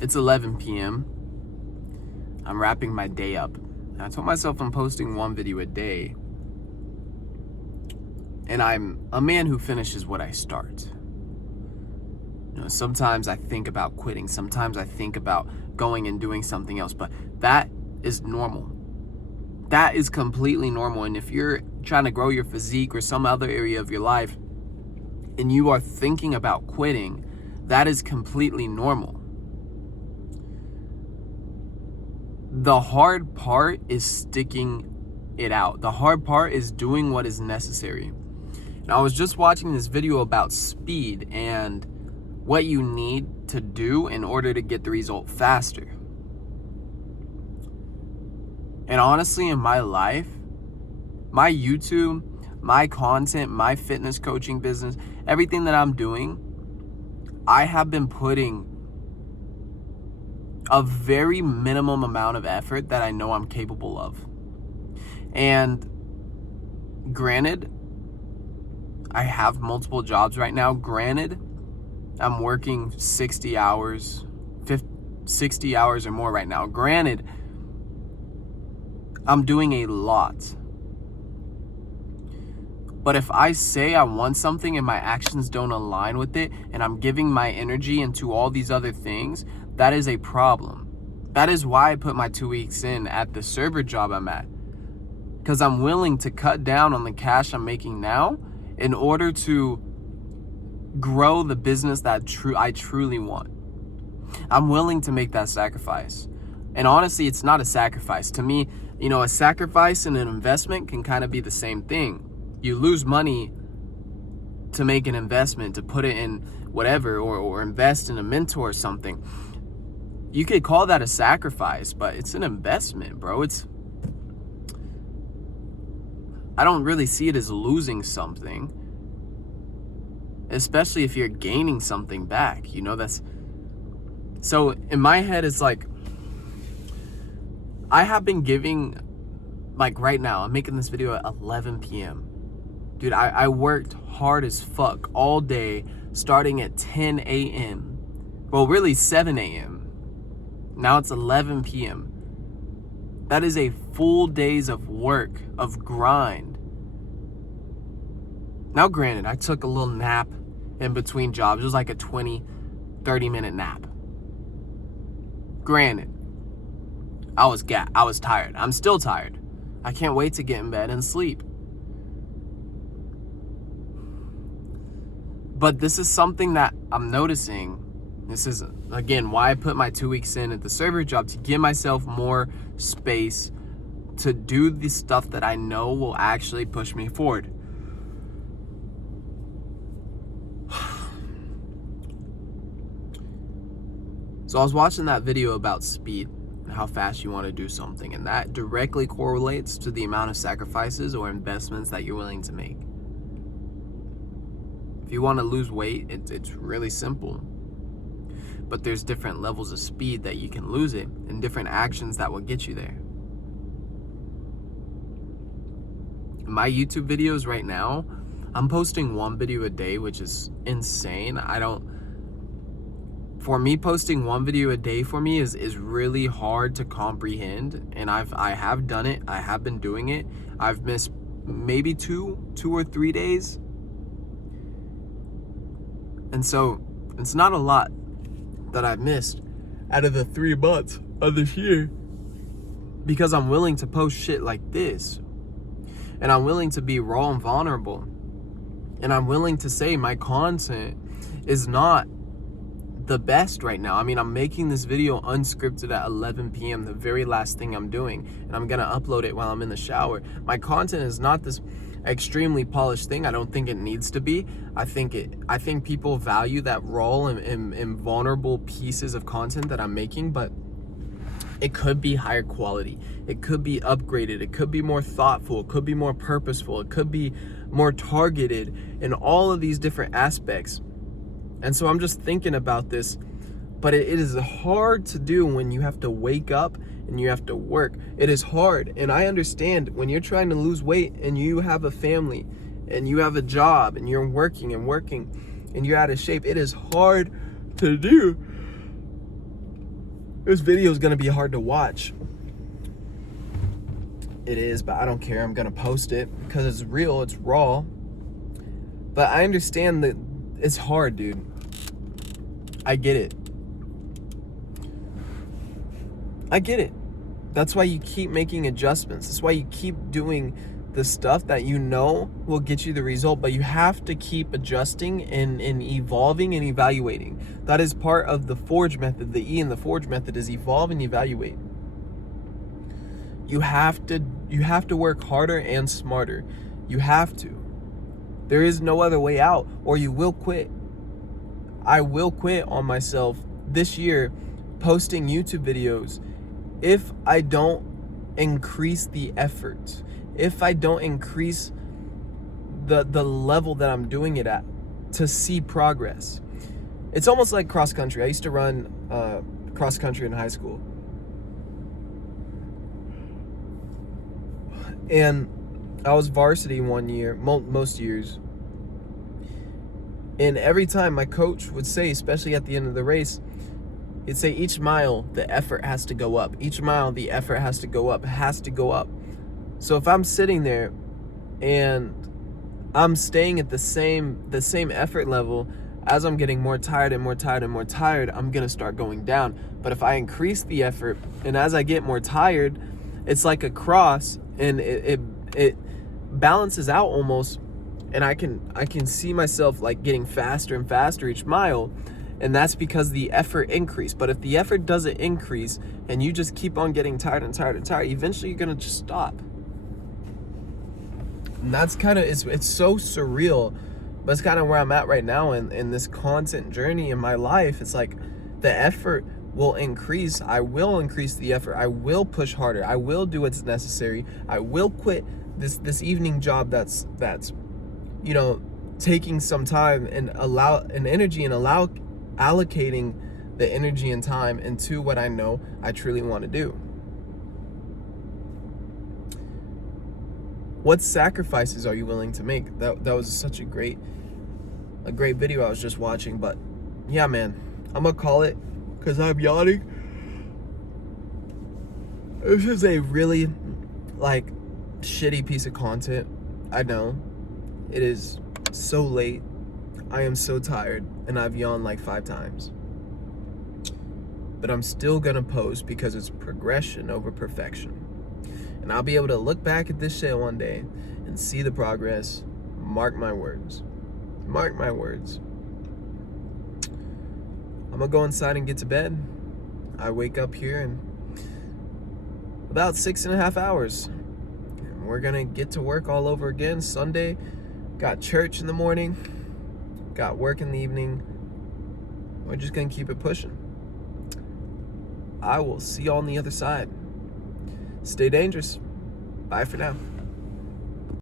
It's 11 p.m. I'm wrapping my day up. And I told myself I'm posting one video a day. And I'm a man who finishes what I start. You know, sometimes I think about quitting. Sometimes I think about going and doing something else. But that is normal. That is completely normal. And if you're trying to grow your physique or some other area of your life and you are thinking about quitting, that is completely normal. The hard part is sticking it out. The hard part is doing what is necessary. And I was just watching this video about speed and what you need to do in order to get the result faster. And honestly, in my life, my YouTube, my content, my fitness coaching business, everything that I'm doing, I have been putting a very minimum amount of effort that I know I'm capable of. And granted, I have multiple jobs right now. Granted, I'm working 60 hours or more right now. Granted, I'm doing a lot. But if I say I want something and my actions don't align with it, and I'm giving my energy into all these other things, that is a problem. That is why I put my 2 weeks in at the server job I'm at. Because I'm willing to cut down on the cash I'm making now in order to grow the business that I truly want. I'm willing to make that sacrifice. And honestly, it's not a sacrifice. To me, a sacrifice and an investment can kind of be the same thing. You lose money to make an investment, to put it in whatever, or invest in a mentor or something. You could call that a sacrifice, but it's an investment, bro. I don't really see it as losing something, especially if you're gaining something back. So in my head, it's like, I have been giving, like right now, I'm making this video at 11 p.m. Dude, I worked hard as fuck all day, starting at 10 a.m. Well, really 7 a.m. Now it's 11 p.m. That is a full days of work, of grind. Now, granted, I took a little nap in between jobs. It was like a 20, 30-minute nap. Granted, I was tired. I'm still tired. I can't wait to get in bed and sleep. But this is something that I'm noticing. This is, again, why I put my 2 weeks in at the server job, to give myself more space to do the stuff that I know will actually push me forward. So I was watching that video about speed and how fast you want to do something, and that directly correlates to the amount of sacrifices or investments that you're willing to make. If you want to lose weight, it's really simple. But there's different levels of speed that you can lose it, and different actions that will get you there. My YouTube videos right now, I'm posting one video a day, which is insane. For me, posting one video a day for me is really hard to comprehend. And I have done it. I have been doing it. I've missed maybe two or 3 days. And so it's not a lot that I've missed out of the 3 months of this year, because I'm willing to post shit like this, and I'm willing to be raw and vulnerable, and I'm willing to say my content is not the best right now. I mean, I'm making this video unscripted at 11 p.m., the very last thing I'm doing, and I'm gonna upload it while I'm in the shower. My content is not this extremely polished thing. I don't think it needs to be. I think people value that raw and vulnerable pieces of content that I'm making, but it could be higher quality. It could be upgraded. It could be more thoughtful. It could be more purposeful. It could be more targeted in all of these different aspects. And so I'm just thinking about this, but it is hard to do when you have to wake up and you have to work. It is hard. And I understand when you're trying to lose weight and you have a family and you have a job and you're working and you're out of shape, it is hard to do. This video is gonna be hard to watch. It is, but I don't care. I'm gonna post it because it's real, it's raw. But I understand that it's hard, dude. I get it. I get it. That's why you keep making adjustments. That's why you keep doing the stuff that you know will get you the result, but you have to keep adjusting and evolving and evaluating. That is part of the Forge method. The E in the Forge method is evolve and evaluate. You have to work harder and smarter. You have to. There is no other way out, or you will quit. I will quit on myself this year posting YouTube videos if I don't increase the effort, if I don't increase the level that I'm doing it at to see progress. It's almost like cross country. I used to run cross country in high school. And I was varsity one year, most years. And every time my coach would say, especially at the end of the race, he'd say each mile the effort has to go up. Each mile the effort has to go up, has to go up. So if I'm sitting there and I'm staying at the same effort level, as I'm getting more tired and more tired and more tired, I'm gonna start going down. But if I increase the effort and as I get more tired, it's like a cross and it balances out almost, and I can see myself like getting faster and faster each mile. And that's because the effort increased. But if the effort doesn't increase and you just keep on getting tired and tired and tired, eventually you're gonna just stop. And that's kind of, it's so surreal, but it's kind of where I'm at right now in this constant journey in my life. It's like the effort will increase. I will increase the effort. I will push harder. I will do what's necessary. I will quit this evening job that's you know, taking some time and allocating the energy and time into what I know I truly want to do. What sacrifices are you willing to make? That was such a great video I was just watching. But yeah, man, I'm gonna call it because I'm yawning. This is a really like shitty piece of content. I know it is so late. I am so tired and I've yawned like 5 times. But I'm still gonna post because it's progression over perfection. And I'll be able to look back at this shit one day and see the progress. Mark my words. Mark my words. I'm gonna go inside and get to bed. I wake up here in about 6.5 hours. And we're gonna get to work all over again. Sunday, got church in the morning, got work in the evening. We're just gonna keep it pushing. I will see you on the other side. Stay dangerous. Bye for now.